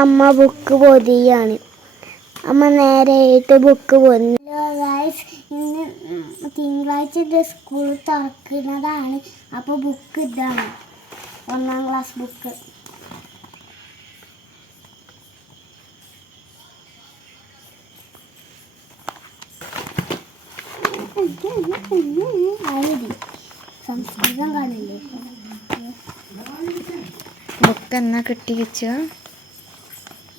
അമ്മ ബുക്ക് പൊതിയാണ്. അമ്മ നേരെയായിട്ട് ബുക്ക് പൊന്നു ഇന്ന് തിങ്കളാഴ്ച സ്കൂൾ തുറക്കുന്നതാണ്. അപ്പോൾ ബുക്ക് ഇതാണ്. ഒന്നാം ക്ലാസ് ബുക്ക് സംസ്കൃതം കാണില്ലേ? ബുക്ക് എന്നാ കിട്ടി വെച്ച?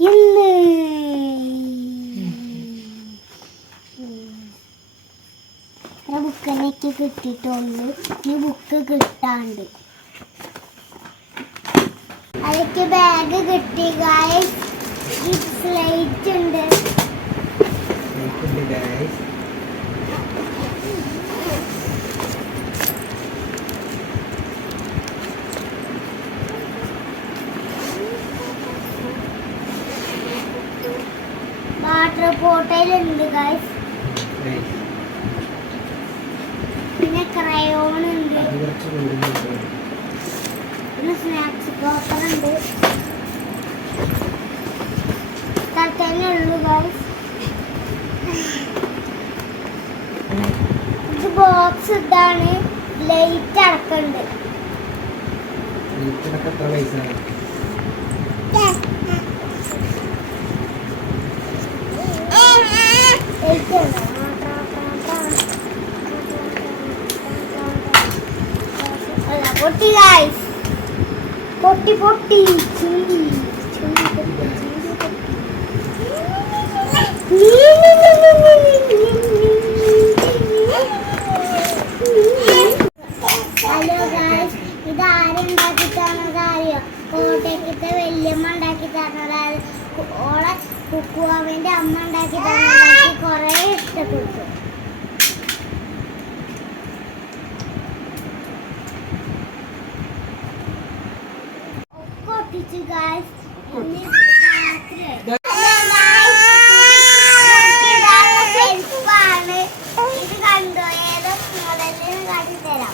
ഇന്ന് ഇത്ര ബുക്ക് കിട്ടിയിട്ടുള്ളൂ ഈ ബുക്ക് കിട്ടാണ്ട്. അതിലേക്ക് ബാഗ് കിട്ടി ഗായ്സ് ഈ ഫ്ലൈറ്റ് ഉണ്ട്. വാട്ടർ ബോട്ടിലുണ്ട് ഗായ്സ് പിന്നെ ക്രയോൺ ഉണ്ട് പിന്നെ സ്നാക്സ് ബോക്സ് ഉണ്ട് തന്നെ ഉള്ളു ഇത് ബോക്സ് ഇതാണ്. ലൈറ്റ് അടക്കണ്ട് എത്ര പൈസ ലൈറ്റ് പൊട്ടി ഗൈസ് പൊട്ടി പൊട്ടി. ചിന്തി ചിന്തി പൊട്ടി. ഹലോ ഗായ്സ് ഇത് ആരുണ്ടാക്കി തന്നത് അറിയോ? കോട്ടയത്തെ വല്യമ്മ ഉണ്ടാക്കി തന്നതാ ഓളെ കുക്കുവാവിന്റെ അമ്മ ഉണ്ടാക്കി തന്നെ. കുറേ ഇഷ്ടപ്പെട്ടു. ഇത് കണ്ടോ? ഏതൊക്കെ മോഡലിന് കാട്ടിത്തരാം